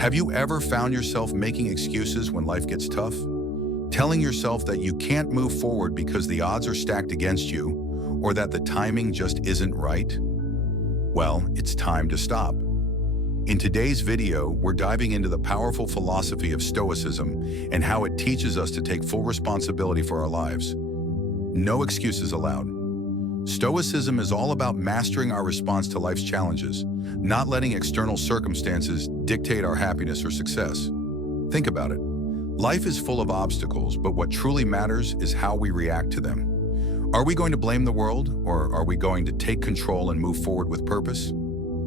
Have you ever found yourself making excuses when life gets tough? Telling yourself that you can't move forward because the odds are stacked against you, or that the timing just isn't right? Well, it's time to stop. In today's video, we're diving into the powerful philosophy of Stoicism and how it teaches us to take full responsibility for our lives. No excuses allowed. Stoicism is all about mastering our response to life's challenges, not letting external circumstances dictate our happiness or success. Think about it. Life is full of obstacles, but what truly matters is how we react to them. Are we going to blame the world, or are we going to take control and move forward with purpose?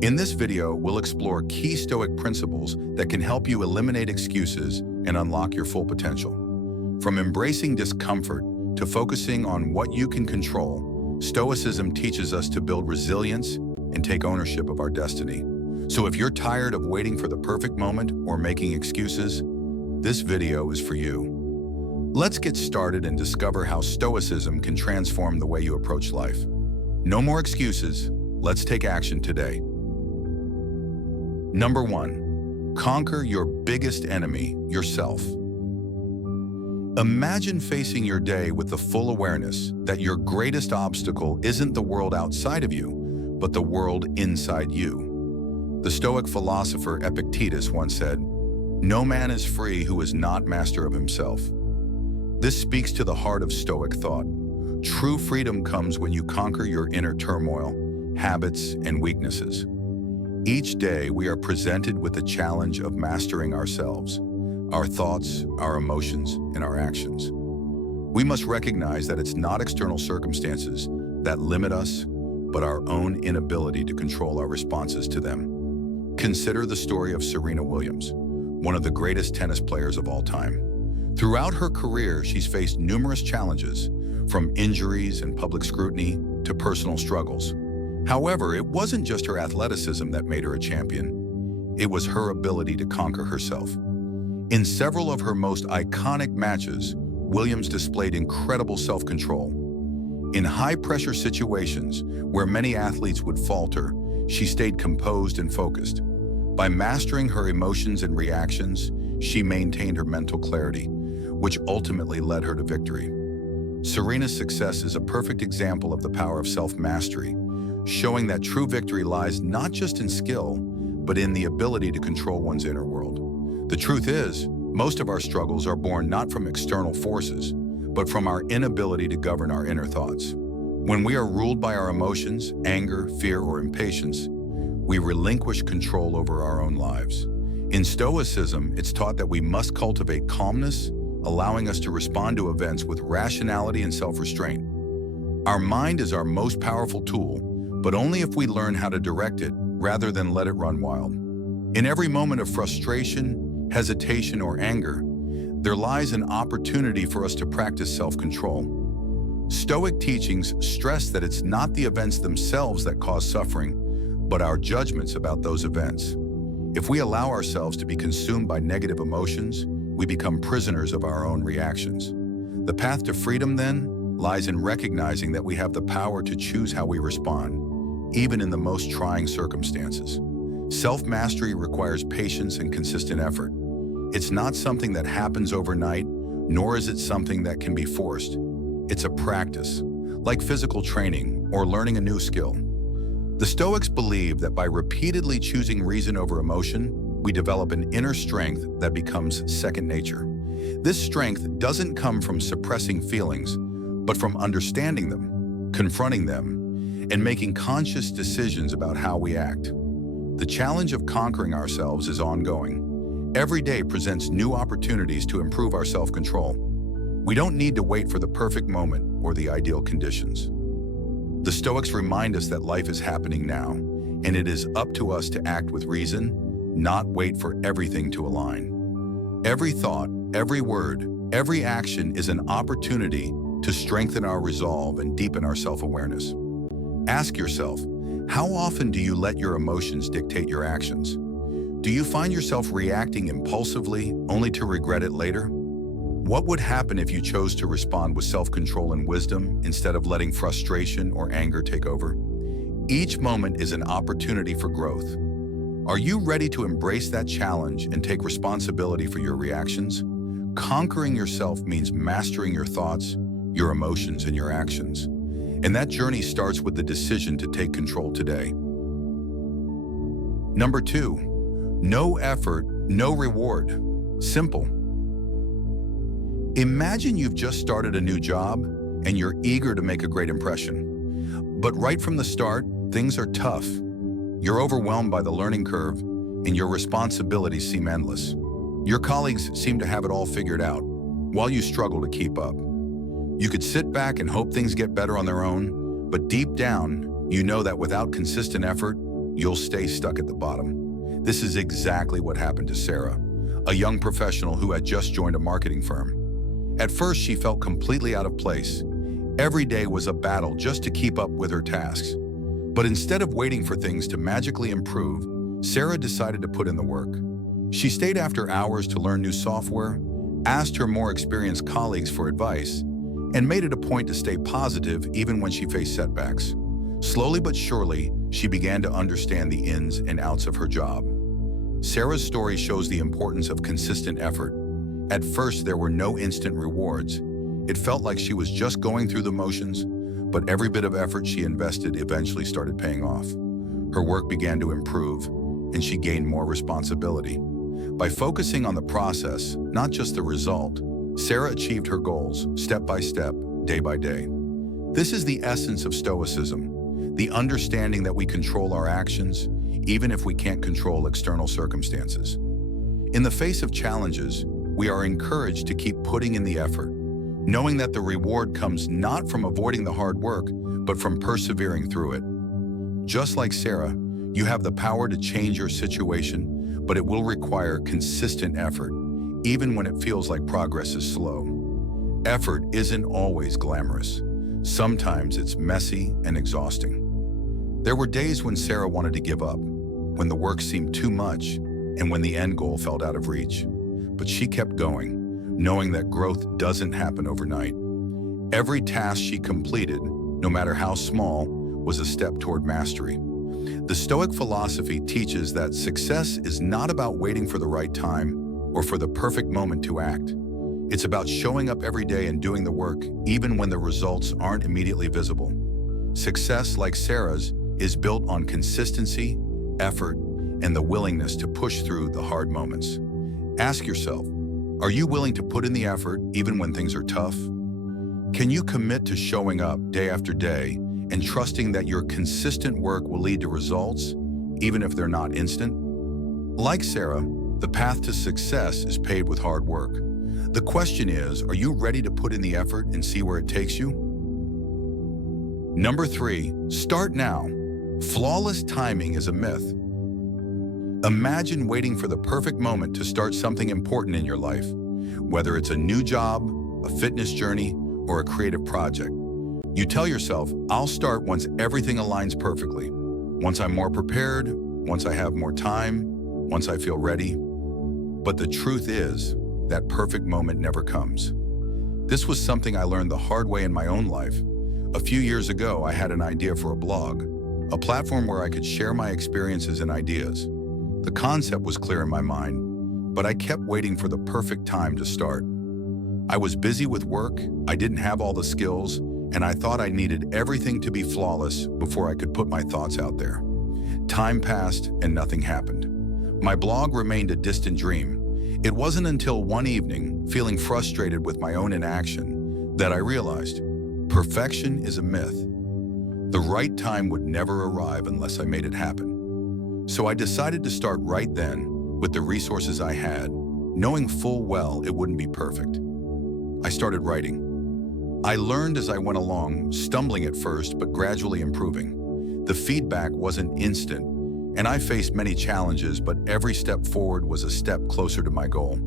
In this video, we'll explore key Stoic principles that can help you eliminate excuses and unlock your full potential. From embracing discomfort to focusing on what you can control, Stoicism teaches us to build resilience and take ownership of our destiny. So if you're tired of waiting for the perfect moment or making excuses, this video is for you. Let's get started and discover how Stoicism can transform the way you approach life. No more excuses. Let's take action today. Number 1, conquer your biggest enemy, yourself. Imagine facing your day with the full awareness that your greatest obstacle isn't the world outside of you, but the world inside you. The Stoic philosopher Epictetus once said, "No man is free who is not master of himself." This speaks to the heart of Stoic thought. True freedom comes when you conquer your inner turmoil, habits, and weaknesses. Each day, we are presented with the challenge of mastering ourselves, our thoughts, our emotions, and our actions. We must recognize that it's not external circumstances that limit us, but our own inability to control our responses to them. Consider the story of Serena Williams, one of the greatest tennis players of all time. Throughout her career, she's faced numerous challenges, from injuries and public scrutiny to personal struggles. However, it wasn't just her athleticism that made her a champion. It was her ability to conquer herself. In several of her most iconic matches, Williams displayed incredible self-control. In high-pressure situations where many athletes would falter, she stayed composed and focused. By mastering her emotions and reactions, she maintained her mental clarity, which ultimately led her to victory. Serena's success is a perfect example of the power of self-mastery, showing that true victory lies not just in skill, but in the ability to control one's inner world. The truth is, most of our struggles are born not from external forces, but from our inability to govern our inner thoughts. When we are ruled by our emotions, anger, fear, or impatience, we relinquish control over our own lives. In Stoicism, it's taught that we must cultivate calmness, allowing us to respond to events with rationality and self-restraint. Our mind is our most powerful tool, but only if we learn how to direct it rather than let it run wild. In every moment of frustration, hesitation, or anger, there lies an opportunity for us to practice self-control. Stoic teachings stress that it's not the events themselves that cause suffering, but our judgments about those events. If we allow ourselves to be consumed by negative emotions, we become prisoners of our own reactions. The path to freedom, then, lies in recognizing that we have the power to choose how we respond, even in the most trying circumstances. Self-mastery requires patience and consistent effort. It's not something that happens overnight, nor is it something that can be forced. It's a practice, like physical training or learning a new skill. The Stoics believe that by repeatedly choosing reason over emotion, we develop an inner strength that becomes second nature. This strength doesn't come from suppressing feelings, but from understanding them, confronting them, and making conscious decisions about how we act. The challenge of conquering ourselves is ongoing. Every day presents new opportunities to improve our self-control. We don't need to wait for the perfect moment or the ideal conditions. The Stoics remind us that life is happening now, and it is up to us to act with reason, not wait for everything to align. Every thought, every word, every action is an opportunity to strengthen our resolve and deepen our self-awareness. Ask yourself, how often do you let your emotions dictate your actions? Do you find yourself reacting impulsively only to regret it later? What would happen if you chose to respond with self-control and wisdom instead of letting frustration or anger take over? Each moment is an opportunity for growth. Are you ready to embrace that challenge and take responsibility for your reactions? Conquering yourself means mastering your thoughts, your emotions, and your actions. And that journey starts with the decision to take control today. Number 2, no effort, no reward. Simple. Imagine you've just started a new job and you're eager to make a great impression. But right from the start, things are tough. You're overwhelmed by the learning curve and your responsibilities seem endless. Your colleagues seem to have it all figured out, while you struggle to keep up. You could sit back and hope things get better on their own, but deep down, you know that without consistent effort, you'll stay stuck at the bottom. This is exactly what happened to Sarah, a young professional who had just joined a marketing firm. At first, she felt completely out of place. Every day was a battle just to keep up with her tasks. But instead of waiting for things to magically improve, Sarah decided to put in the work. She stayed after hours to learn new software, asked her more experienced colleagues for advice, and made it a point to stay positive even when she faced setbacks. Slowly but surely, she began to understand the ins and outs of her job. Sarah's story shows the importance of consistent effort. At first, there were no instant rewards. It felt like she was just going through the motions, but every bit of effort she invested eventually started paying off. Her work began to improve, and she gained more responsibility. By focusing on the process, not just the result, Sarah achieved her goals step by step, day by day. This is the essence of Stoicism, the understanding that we control our actions, even if we can't control external circumstances. In the face of challenges, we are encouraged to keep putting in the effort, knowing that the reward comes not from avoiding the hard work, but from persevering through it. Just like Sarah, you have the power to change your situation, but it will require consistent effort, even when it feels like progress is slow. Effort isn't always glamorous. Sometimes it's messy and exhausting. There were days when Sarah wanted to give up, when the work seemed too much, and when the end goal felt out of reach. But she kept going, knowing that growth doesn't happen overnight. Every task she completed, no matter how small, was a step toward mastery. The Stoic philosophy teaches that success is not about waiting for the right time or for the perfect moment to act. It's about showing up every day and doing the work, even when the results aren't immediately visible. Success, like Sarah's, is built on consistency, effort, and the willingness to push through the hard moments. Ask yourself, are you willing to put in the effort even when things are tough? Can you commit to showing up day after day and trusting that your consistent work will lead to results, even if they're not instant? Like Sarah, the path to success is paved with hard work. The question is, are you ready to put in the effort and see where it takes you? Number 3, start now. Flawless timing is a myth. Imagine waiting for the perfect moment to start something important in your life, whether it's a new job, a fitness journey, or a creative project. You tell yourself, I'll start once everything aligns perfectly, once I'm more prepared, once I have more time, once I feel ready. But the truth is, that perfect moment never comes. This was something I learned the hard way in my own life. A few years ago, I had an idea for a blog, a platform where I could share my experiences and ideas. The concept was clear in my mind, but I kept waiting for the perfect time to start. I was busy with work, I didn't have all the skills, and I thought I needed everything to be flawless before I could put my thoughts out there. Time passed and nothing happened. My blog remained a distant dream. It wasn't until one evening, feeling frustrated with my own inaction, that I realized perfection is a myth. The right time would never arrive unless I made it happen. So I decided to start right then with the resources I had, knowing full well it wouldn't be perfect. I started writing. I learned as I went along, stumbling at first, but gradually improving. The feedback wasn't instant, and I faced many challenges, but every step forward was a step closer to my goal.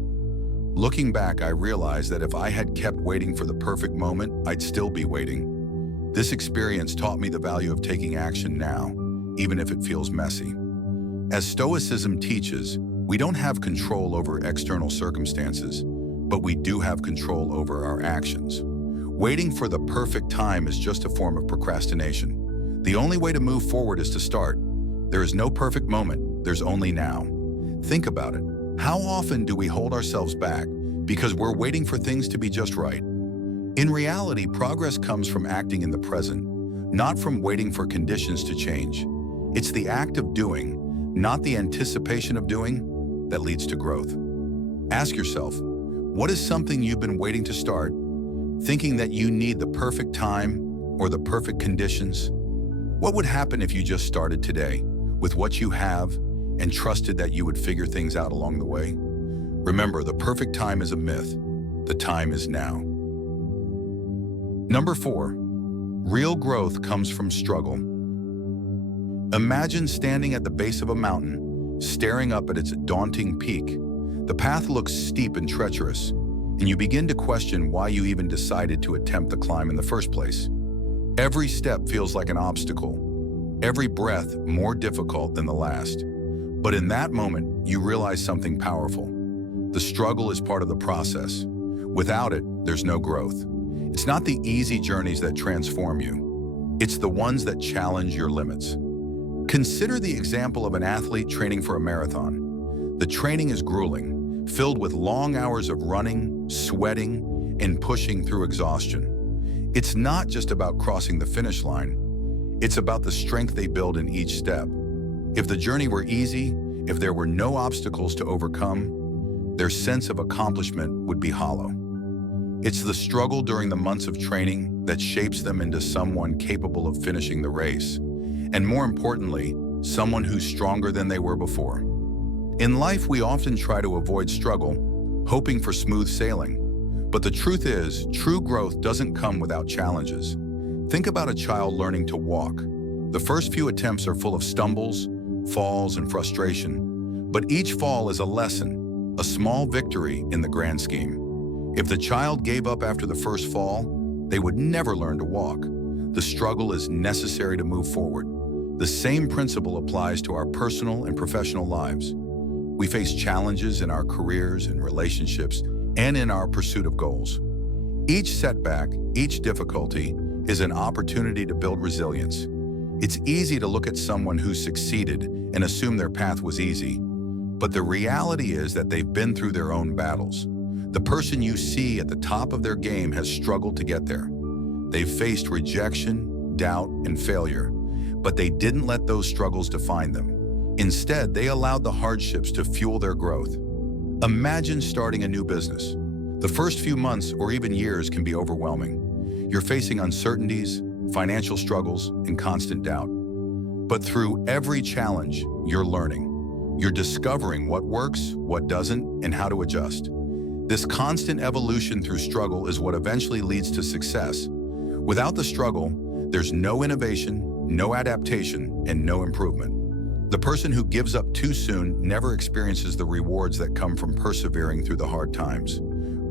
Looking back, I realized that if I had kept waiting for the perfect moment, I'd still be waiting. This experience taught me the value of taking action now, even if it feels messy. As Stoicism teaches, we don't have control over external circumstances, but we do have control over our actions. Waiting for the perfect time is just a form of procrastination. The only way to move forward is to start. There is no perfect moment, there's only now. Think about it. How often do we hold ourselves back because we're waiting for things to be just right? In reality, progress comes from acting in the present, not from waiting for conditions to change. It's the act of doing, not the anticipation of doing, that leads to growth. Ask yourself, what is something you've been waiting to start, thinking that you need the perfect time or the perfect conditions? What would happen if you just started today with what you have and trusted that you would figure things out along the way? Remember, the perfect time is a myth. The time is now. Number 4, real growth comes from struggle. Imagine standing at the base of a mountain, staring up at its daunting peak. The path looks steep and treacherous, and you begin to question why you even decided to attempt the climb in the first place. Every step feels like an obstacle, every breath more difficult than the last. But in that moment, you realize something powerful. The struggle is part of the process. Without it, there's no growth. It's not the easy journeys that transform you. It's the ones that challenge your limits. Consider the example of an athlete training for a marathon. The training is grueling, filled with long hours of running, sweating, and pushing through exhaustion. It's not just about crossing the finish line. It's about the strength they build in each step. If the journey were easy, if there were no obstacles to overcome, their sense of accomplishment would be hollow. It's the struggle during the months of training that shapes them into someone capable of finishing the race, and more importantly, someone who's stronger than they were before. In life, we often try to avoid struggle, hoping for smooth sailing. But the truth is, true growth doesn't come without challenges. Think about a child learning to walk. The first few attempts are full of stumbles, falls, and frustration. But each fall is a lesson, a small victory in the grand scheme. If the child gave up after the first fall, they would never learn to walk. The struggle is necessary to move forward. The same principle applies to our personal and professional lives. We face challenges in our careers and relationships and in our pursuit of goals. Each setback, each difficulty is an opportunity to build resilience. It's easy to look at someone who succeeded and assume their path was easy, but the reality is that they've been through their own battles. The person you see at the top of their game has struggled to get there. They've faced rejection, doubt, and failure, but they didn't let those struggles define them. Instead, they allowed the hardships to fuel their growth. Imagine starting a new business. The first few months or even years can be overwhelming. You're facing uncertainties, financial struggles, and constant doubt. But through every challenge, you're learning. You're discovering what works, what doesn't, and how to adjust. This constant evolution through struggle is what eventually leads to success. Without the struggle, there's no innovation, no adaptation, and no improvement. The person who gives up too soon never experiences the rewards that come from persevering through the hard times.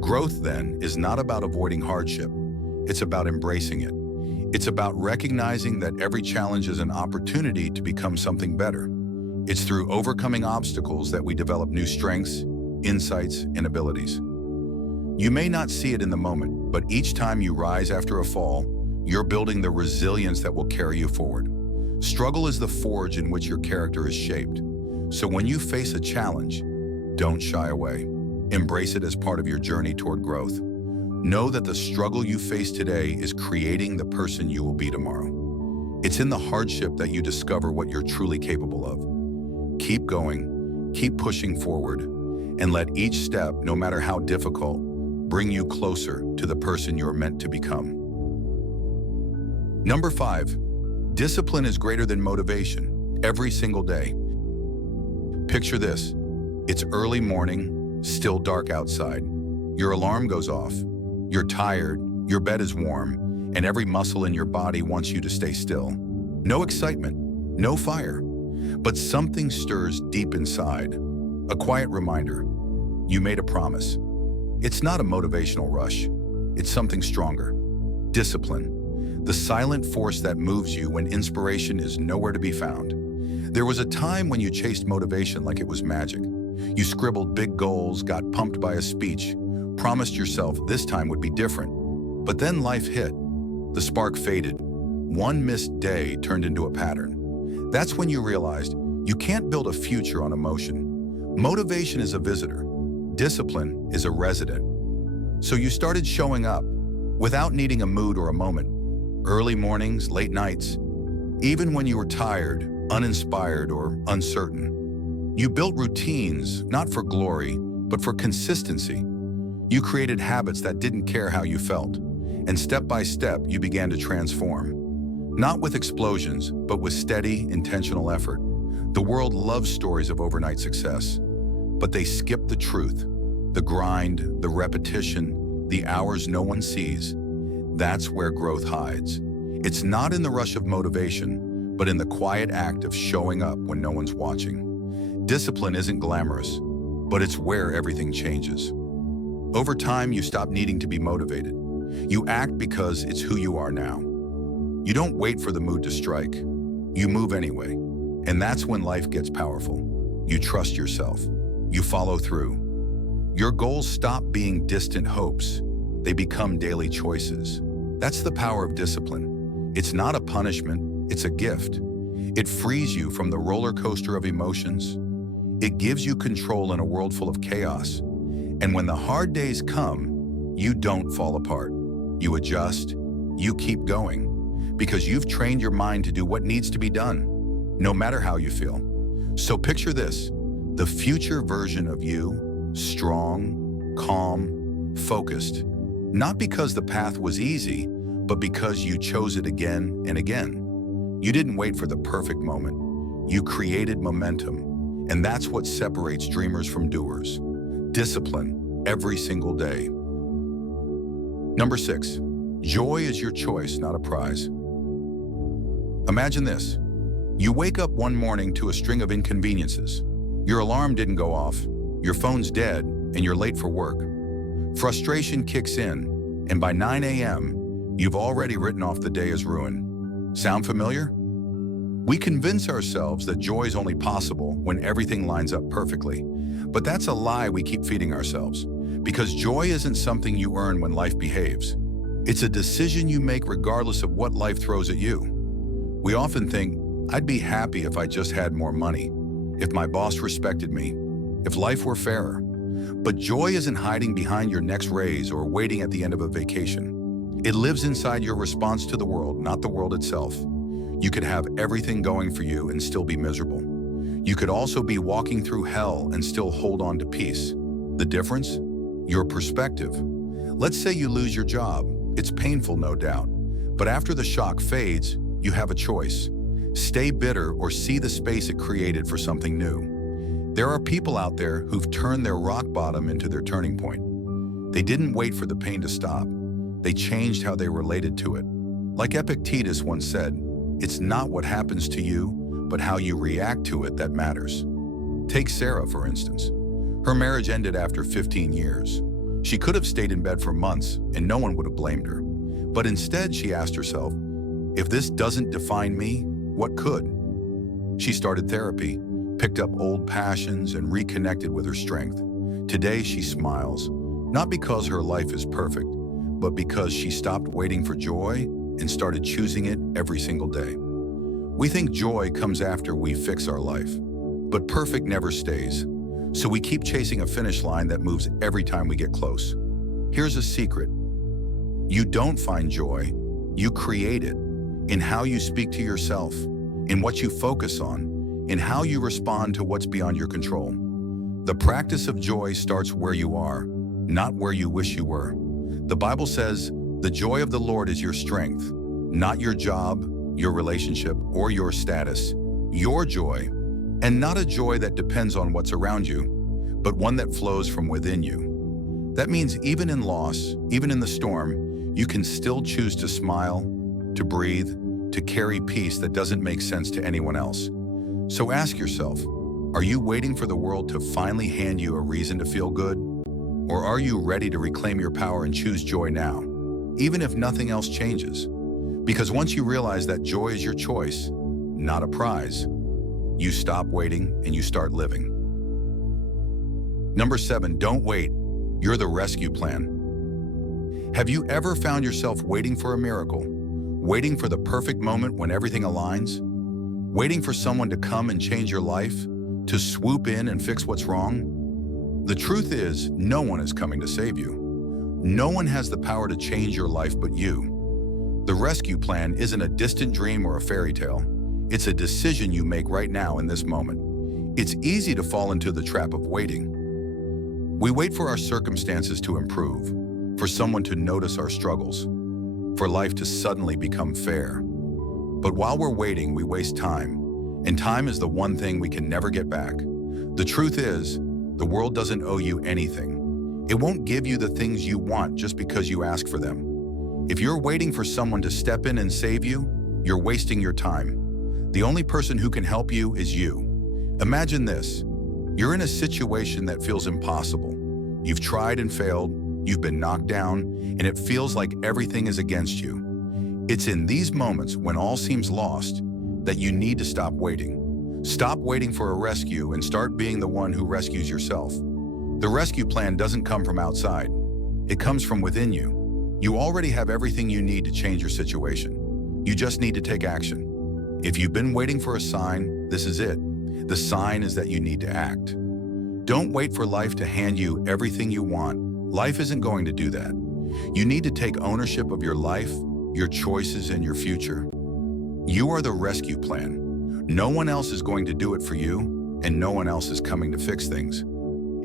Growth, then, is not about avoiding hardship. It's about embracing it. It's about recognizing that every challenge is an opportunity to become something better. It's through overcoming obstacles that we develop new strengths, insights, and abilities. You may not see it in the moment, but each time you rise after a fall, you're building the resilience that will carry you forward. Struggle is the forge in which your character is shaped. So when you face a challenge, don't shy away. Embrace it as part of your journey toward growth. Know that the struggle you face today is creating the person you will be tomorrow. It's in the hardship that you discover what you're truly capable of. Keep going, keep pushing forward, and let each step, no matter how difficult, bring you closer to the person you're meant to become. Number 5, discipline is greater than motivation every single day. Picture this. It's early morning, still dark outside. Your alarm goes off. You're tired, your bed is warm, and every muscle in your body wants you to stay still. No excitement, no fire, but something stirs deep inside. A quiet reminder. You made a promise. It's not a motivational rush. It's something stronger. Discipline. The silent force that moves you when inspiration is nowhere to be found. There was a time when you chased motivation like it was magic. You scribbled big goals, got pumped by a speech, promised yourself this time would be different. But then life hit. The spark faded. One missed day turned into a pattern. That's when you realized You can't build a future on emotion. Motivation is a visitor. Discipline is a resident. So you started showing up without needing a mood or a moment. Early mornings, late nights, even when you were tired, uninspired, or uncertain. You built routines, not for glory, but for consistency. You created habits that didn't care how you felt. And step by step, you began to transform. Not with explosions, but with steady, intentional effort. The world loves stories of overnight success, but they skip the truth. The grind, the repetition, the hours no one sees. That's where growth hides. It's not in the rush of motivation, but in the quiet act of showing up when no one's watching. Discipline isn't glamorous, but it's where everything changes. Over time, you stop needing to be motivated. You act because it's who you are now. You don't wait for the mood to strike. You move anyway. And that's when life gets powerful. You trust yourself. You follow through. Your goals stop being distant hopes. They become daily choices. That's the power of discipline. It's not a punishment, it's a gift. It frees you from the roller coaster of emotions. It gives you control in a world full of chaos. And when the hard days come, you don't fall apart. You adjust, you keep going, because you've trained your mind to do what needs to be done, no matter how you feel. So picture this, the future version of you, strong, calm, focused, not because the path was easy, but because you chose it again and again. You didn't wait for the perfect moment. You created momentum, and that's what separates dreamers from doers. Discipline every single day. Number 6, joy is your choice, not a prize. Imagine this. You wake up one morning to a string of inconveniences. Your alarm didn't go off, your phone's dead, and you're late for work. Frustration kicks in, and by 9 a.m., you've already written off the day as ruined. Sound familiar? We convince ourselves that joy is only possible when everything lines up perfectly. But that's a lie we keep feeding ourselves. Because joy isn't something you earn when life behaves. It's a decision you make regardless of what life throws at you. We often think, I'd be happy if I just had more money, if my boss respected me, if life were fairer. But joy isn't hiding behind your next raise or waiting at the end of a vacation. It lives inside your response to the world, not the world itself. You could have everything going for you and still be miserable. You could also be walking through hell and still hold on to peace. The difference? Your perspective. Let's say you lose your job. It's painful, no doubt. But after the shock fades, you have a choice. Stay bitter or see the space it created for something new. There are people out there who've turned their rock bottom into their turning point. They didn't wait for the pain to stop. They changed how they related to it. Like Epictetus once said, it's not what happens to you, but how you react to it that matters. Take Sarah, for instance. Her marriage ended after 15 years. She could have stayed in bed for months and no one would have blamed her. But instead, she asked herself, if this doesn't define me, what could? She started therapy, picked up old passions, and reconnected with her strength. Today, she smiles, not because her life is perfect, but because she stopped waiting for joy and started choosing it every single day. We think joy comes after we fix our life, but perfect never stays. So we keep chasing a finish line that moves every time we get close. Here's a secret. You don't find joy, you create it. In how you speak to yourself, in what you focus on, in how you respond to what's beyond your control. The practice of joy starts where you are, not where you wish you were. The Bible says, the joy of the Lord is your strength, not your job, your relationship, or your status. Your joy, and not a joy that depends on what's around you, but one that flows from within you. That means even in loss, even in the storm, you can still choose to smile, to breathe, to carry peace that doesn't make sense to anyone else. So ask yourself, are you waiting for the world to finally hand you a reason to feel good? Or are you ready to reclaim your power and choose joy now, even if nothing else changes? Because once you realize that joy is your choice, not a prize, you stop waiting and you start living. Number 7, don't wait. You're the rescue plan. Have you ever found yourself waiting for a miracle? Waiting for the perfect moment when everything aligns? Waiting for someone to come and change your life? To swoop in and fix what's wrong? The truth is, no one is coming to save you. No one has the power to change your life but you. The rescue plan isn't a distant dream or a fairy tale. It's a decision you make right now in this moment. It's easy to fall into the trap of waiting. We wait for our circumstances to improve, for someone to notice our struggles, for life to suddenly become fair. But while we're waiting, we waste time, and time is the one thing we can never get back. The truth is, the world doesn't owe you anything. It won't give you the things you want just because you ask for them. If you're waiting for someone to step in and save you, you're wasting your time. The only person who can help you is you. Imagine this. You're in a situation that feels impossible. You've tried and failed, you've been knocked down, and it feels like everything is against you. It's in these moments when all seems lost that you need to stop waiting. Stop waiting for a rescue and start being the one who rescues yourself. The rescue plan doesn't come from outside. It comes from within you. You already have everything you need to change your situation. You just need to take action. If you've been waiting for a sign, this is it. The sign is that you need to act. Don't wait for life to hand you everything you want. Life isn't going to do that. You need to take ownership of your life, your choices, and your future. You are the rescue plan. No one else is going to do it for you, and no one else is coming to fix things.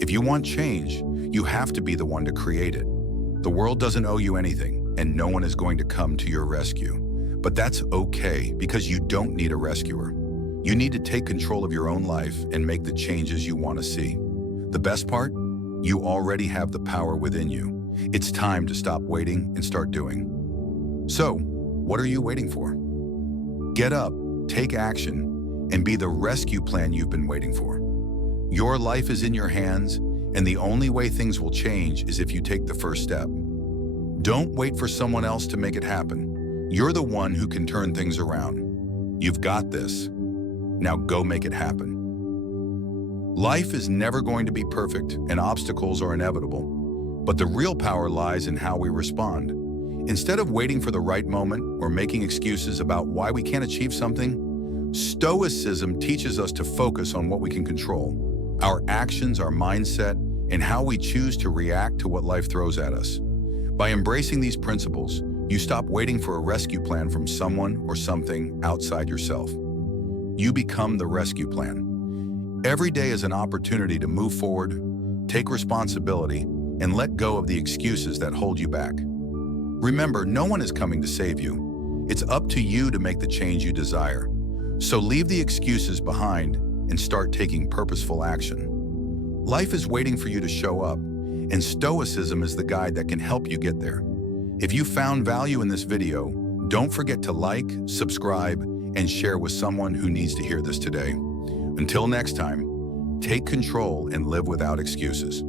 If you want change, you have to be the one to create it. The world doesn't owe you anything, and no one is going to come to your rescue. But that's okay, because you don't need a rescuer. You need to take control of your own life and make the changes you want to see. The best part? You already have the power within you. It's time to stop waiting and start doing. So, what are you waiting for? Get up, take action, and be the rescue plan you've been waiting for. Your life is in your hands, and the only way things will change is if you take the first step. Don't wait for someone else to make it happen. You're the one who can turn things around. You've got this. Now go make it happen. Life is never going to be perfect, and obstacles are inevitable. But the real power lies in how we respond. Instead of waiting for the right moment or making excuses about why we can't achieve something, Stoicism teaches us to focus on what we can control. Our actions, our mindset, and how we choose to react to what life throws at us. By embracing these principles, you stop waiting for a rescue plan from someone or something outside yourself. You become the rescue plan. Every day is an opportunity to move forward, take responsibility, and let go of the excuses that hold you back. Remember, no one is coming to save you. It's up to you to make the change you desire. So leave the excuses behind and start taking purposeful action. Life is waiting for you to show up, and Stoicism is the guide that can help you get there. If you found value in this video, don't forget to like, subscribe, and share with someone who needs to hear this today. Until next time, take control and live without excuses.